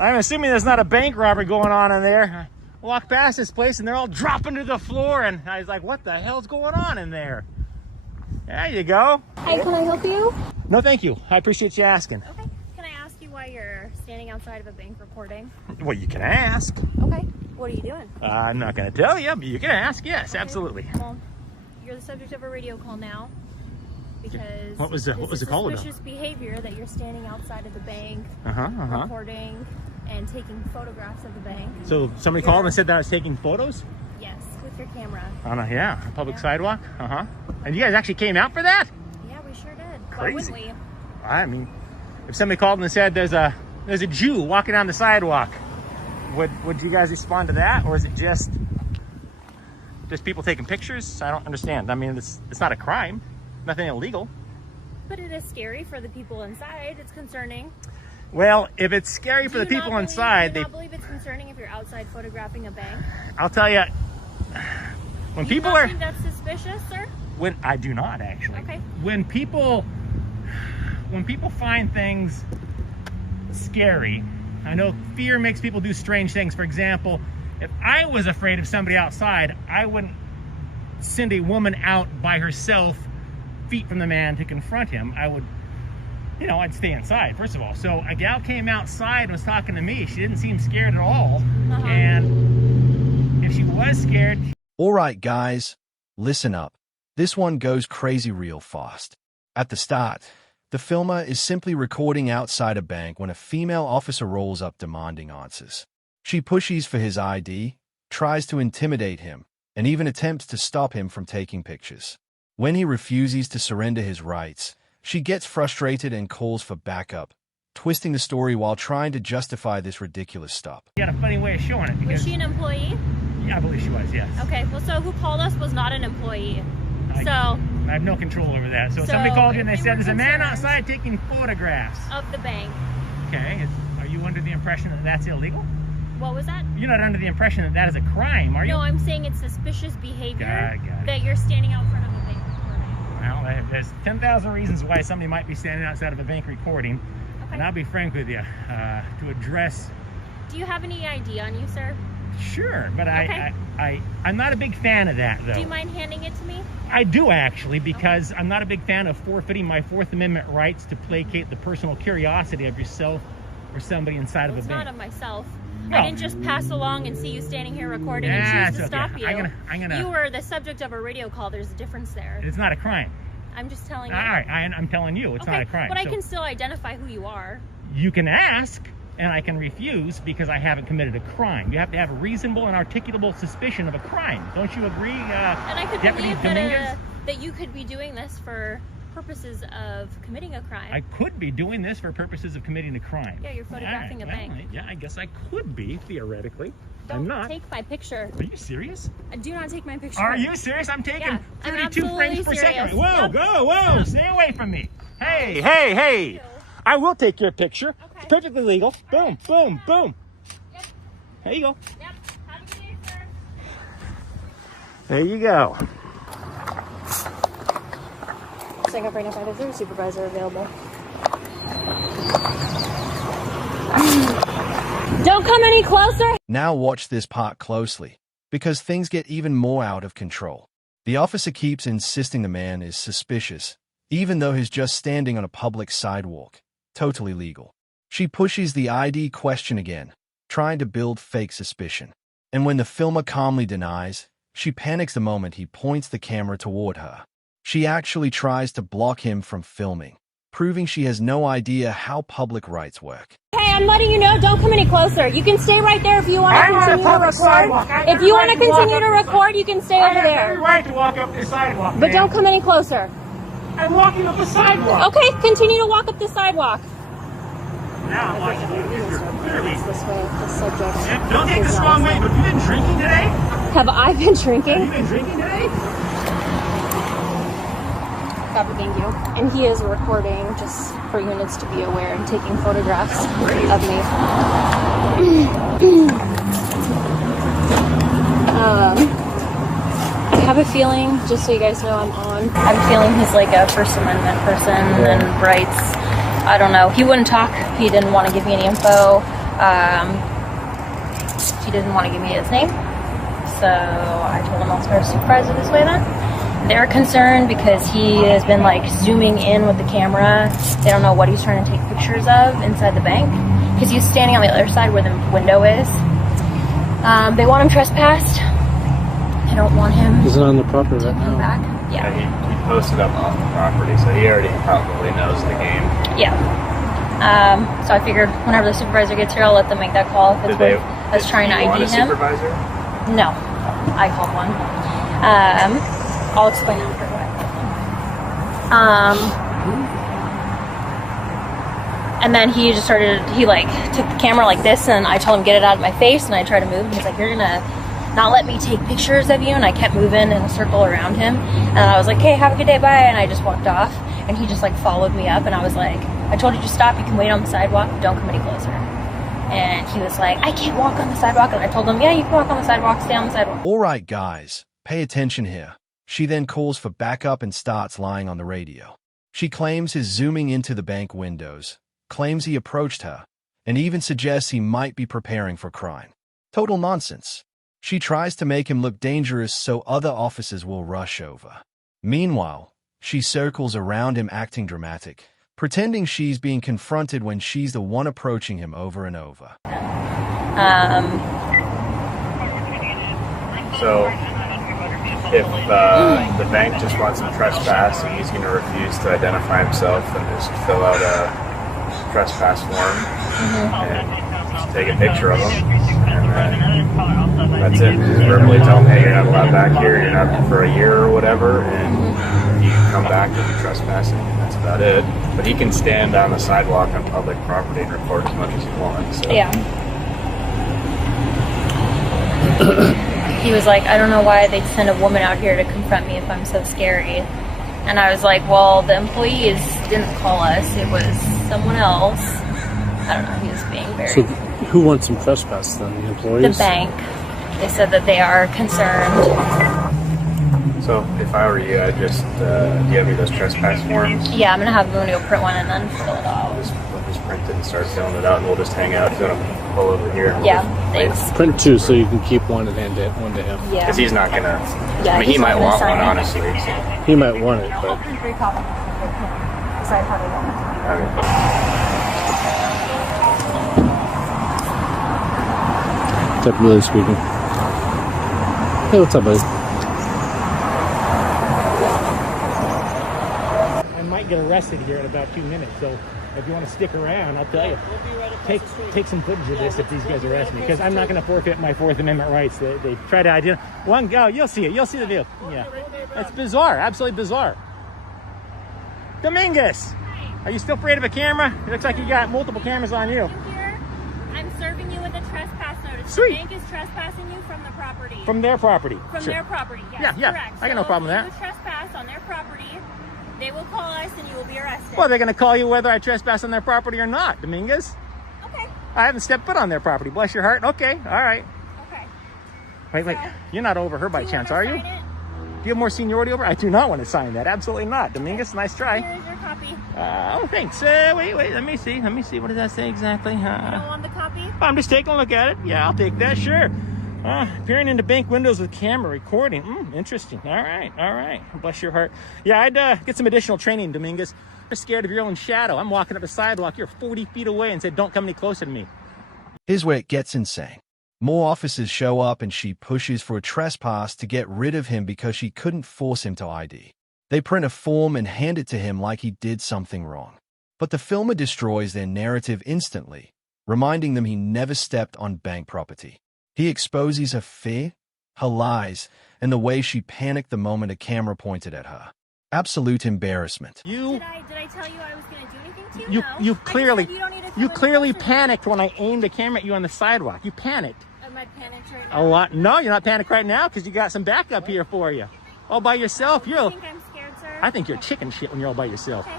I'm assuming there's not a bank robbery going on in there. I walked past this place and they're all dropping to the floor, and I was like, what the hell's going on in there? There you go. Hi, can I help you? No, thank you. I appreciate you asking. Okay. Can I ask you why you're standing outside of a bank recording? Well, you can ask. Okay. What are you doing? I'm not going to tell you, but you can ask. Yes, okay. Absolutely. Well, you're the subject of a radio call now because what was the call about? Suspicious behavior that you're standing outside of the bank, recording and taking photographs of the bank. So somebody called and said that I was taking photos? Yes, with your camera. On a public sidewalk. And you guys actually came out for that? Yeah, we sure did. Crazy. Why wouldn't we? I mean, if somebody called and said there's a Jew walking down the sidewalk, would you guys respond to that, or is it just people taking pictures? I don't understand. I mean, it's not a crime, nothing illegal. But it is scary for the people inside. It's concerning. Well, if it's scary for the people inside, do you not believe it's concerning if you're outside photographing a bank? I'll tell you, when do you people not think that's suspicious, sir? When I do not actually. Okay. When people find things scary, I know fear makes people do strange things. For example, if I was afraid of somebody outside, I wouldn't send a woman out by herself, feet from the man, to confront him. I would, I'd stay inside, first of all. So a gal came outside and was talking to me. She didn't seem scared at all. And if she was scared... All right, guys, listen up. This one goes crazy real fast. At the start, the filmer is simply recording outside a bank when a female officer rolls up demanding answers. She pushes for his ID, tries to intimidate him, and even attempts to stop him from taking pictures. When he refuses to surrender his rights, she gets frustrated and calls for backup, twisting the story while trying to justify this ridiculous stop. You got a funny way of showing it. Was she an employee? Yeah, I believe she was, yes. Okay, well, so who called us was not an employee. I have no control over that. So somebody called you and they said there's a man outside taking photographs of the bank. Okay, are you under the impression that that's illegal? What was that? You're not under the impression that that is a crime, are you? No, I'm saying it's suspicious behavior that you're standing out front of a bank recording. Well, there's 10,000 reasons why somebody might be standing outside of a bank recording. Okay. And I'll be frank with you, to address... Do you have any ID on you, sir? Sure, but okay. I'm not a big fan of that, though. Do you mind handing it to me? I do, actually, because I'm not a big fan of forfeiting my Fourth Amendment rights to placate the personal curiosity of yourself or somebody inside of a bank. It's not of myself. No. I didn't just pass along and see you standing here recording and choose to stop you. You were the subject of a radio call. There's a difference there. It's not a crime. I'm just telling you. All right, I'm telling you, it's not a crime. But I can still identify who you are. You can ask, and I can refuse because I haven't committed a crime. You have to have a reasonable and articulable suspicion of a crime. Don't you agree, and I could Deputy believe Dominguez? That you could be doing this for purposes of committing a crime. I could be doing this for purposes of committing a crime. Yeah, you're photographing a bank. Yeah, I guess I could be, theoretically. I'm not. Take my picture. Are you serious? Do not take my picture. Are you serious? I'm taking 32 frames per second. Whoa, yep. Whoa, stay away from me. Hey. I will take your picture. Okay. It's perfectly legal. Boom, boom, boom. Yep. There you go. Yep. Have a good day, sir. There you go. Setting up right now, if there's a supervisor available. Don't come any closer! Now watch this part closely, because things get even more out of control. The officer keeps insisting the man is suspicious, even though he's just standing on a public sidewalk. Totally legal. She pushes the ID question again, trying to build fake suspicion. And when the filmer calmly denies, she panics the moment he points the camera toward her. She actually tries to block him from filming, proving she has no idea how public rights work. Hey, I'm letting you know, don't come any closer. You can stay right there if you want to continue to record. If you want to continue to record, you can stay over there. I have every right to walk up the sidewalk, but don't come any closer. I'm walking up the sidewalk. Okay, continue to walk up the sidewalk. Now I'm watching you. Clearly. This way, the subject. Don't take this the wrong way, but you've been drinking today? Have I been drinking? Have you been drinking today? Copy, thank you. And he is recording, just for units to be aware, and taking photographs of me. I have a feeling, just so you guys know I'm feeling he's like a First Amendment person and rights. I don't know. He wouldn't talk. He didn't want to give me any info. He didn't want to give me his name, so I told him I'll start a supervisor this way then. They're concerned because he has been like zooming in with the camera. They don't know what he's trying to take pictures of inside the bank because he's standing on the other side where the window is. They want him trespassed. I don't want him. He's on the property right now. Back. Yeah. He posted up on the property, so he already probably knows the game. Yeah. So I figured whenever the supervisor gets here, I'll let them make that call if it's worth us trying to ID him. Supervisor? No, I called one. I'll explain after what. And then he just started. He like took the camera like this, and I told him get it out of my face, and I tried to move. And he's like, "You're gonna not let me take pictures of you," and I kept moving in a circle around him, and I was like, "Hey, have a good day, bye," and I just walked off, and he just like followed me up, and I was like, "I told you to stop, you can wait on the sidewalk, don't come any closer." And he was like, "I can't walk on the sidewalk," and I told him, "Yeah, you can walk on the sidewalk, stay on the sidewalk." All right, guys, pay attention here. She then calls for backup and starts lying on the radio. She claims he's zooming into the bank windows, claims he approached her, and even suggests he might be preparing for crime. Total nonsense. She tries to make him look dangerous so other officers will rush over. Meanwhile, she circles around him acting dramatic, pretending she's being confronted when she's the one approaching him over and over. So, if the bank just wants him trespass and he's going to refuse to identify himself and just fill out a trespass form and just take a picture of him, and that's it. Just verbally tell him, hey, you're not allowed back here, you're not for a year or whatever, and you can come back if you're trespassing, and that's about it. But he can stand on the sidewalk on public property and record as much as he wants. So. Yeah. He was like, "I don't know why they'd send a woman out here to confront me if I'm so scary." And I was like, "Well, the employees didn't call us. It was someone else." I don't know. He was being very... So who wants him trespassed then? The employees? The bank. They said that they are concerned. So if I were you, I'd just, do you have any of those trespass forms? Yeah, I'm going to have them go print one and then fill it out. Just print it and start filling it out, and we'll just hang out. He's going to pull over here. Yeah, thanks. Print two so you can keep one to him. Yeah. Because he's not going to... Yeah, I mean, he might want one, honestly. So. He might want it, but... I'll print 3 copies. Decide how they want it. Okay. Technically speaking. Hey, what's up, buddy? I might get arrested here in about 2 minutes, so if you want to stick around, I'll tell you. Take some footage of this if these guys arrest me, because I'm not going to forfeit my Fourth Amendment rights. They try to identify one go. You'll see it. You'll see the vehicle. Yeah, that's bizarre. Absolutely bizarre. Dominguez, are you still afraid of a camera? It looks like you got multiple cameras on you. I'm serving you with a trespass notice. Sweet. The bank is trespassing you from the property. From their property. From Sure. their property, yes, Yeah. correct. I got no problem with that. If you trespass on their property, they will call us and you will be arrested. Well, they're going to call you whether I trespass on their property or not, Dominguez. Okay. I haven't stepped foot on their property. Bless your heart. Okay. All right. Okay. Wait. You're not over her by chance, are you? Sign it? Do you have more seniority over? I do not want to sign that. Absolutely not. Dominguez, nice try. Here's your copy. Oh, thanks. Wait. Let me see. What does that say exactly? You don't want the copy? I'm just taking a look at it. Yeah, I'll take that. Sure. Peering into bank windows with camera recording. Interesting. All right. Bless your heart. Yeah, I'd get some additional training, Dominguez. You're scared of your own shadow. I'm walking up the sidewalk. You're 40 feet away and said, "Don't come any closer to me." Here's where it gets insane. More officers show up and she pushes for a trespass to get rid of him because she couldn't force him to ID. They print a form and hand it to him like he did something wrong. But the filmer destroys their narrative instantly, reminding them he never stepped on bank property. He exposes her fear, her lies, and the way she panicked the moment a camera pointed at her. Absolute embarrassment. Did I tell you I was going to do anything to you? No. You clearly you clearly panicked when I aimed a camera at you on the sidewalk. You panicked. Am I panicked right now? A lot. No, you're not panicked right now because you got some backup here for you. All by yourself. You think I'm scared, sir? I think you're chicken shit when you're all by yourself. Okay,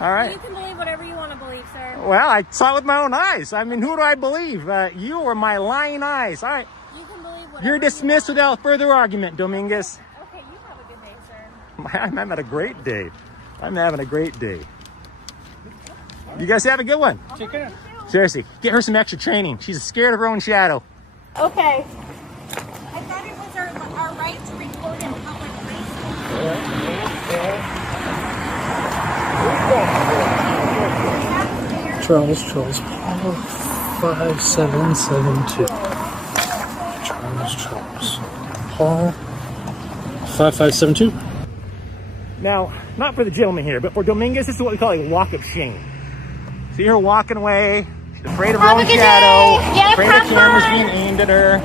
all right. Well, you can believe whatever you want to believe, sir. Well, I saw it with my own eyes. I mean, who do I believe? You or my lying eyes? All right. You can believe whatever. You're dismissed without further argument, Dominguez. Okay, you have a good day, sir. I'm having a great day. I'm having a great day. You guys have a good one. Take care. Seriously, get her some extra training. She's scared of her own shadow. Okay. I thought it was our right to record in public places. Charles, Paul, 5772. Charles, Paul, 5572. Now, not for the gentleman here, but for Dominguez, this is what we call a walk of shame. See her walking away, she's afraid of her own shadow, afraid the camera's being aimed at her,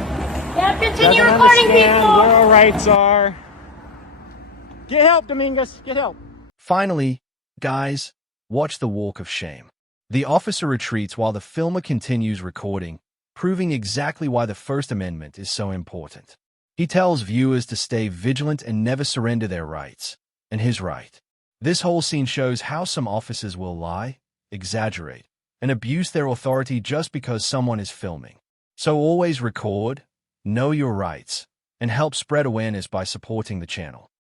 Continue doesn't recording, understand people. where her rights are. Get help, Dominguez, get help. Finally, guys, watch the walk of shame. The officer retreats while the filmer continues recording, proving exactly why the First Amendment is so important. He tells viewers to stay vigilant and never surrender their rights. And he's right. This whole scene shows how some officers will lie, exaggerate, and abuse their authority just because someone is filming. So always record, know your rights, and help spread awareness by supporting the channel.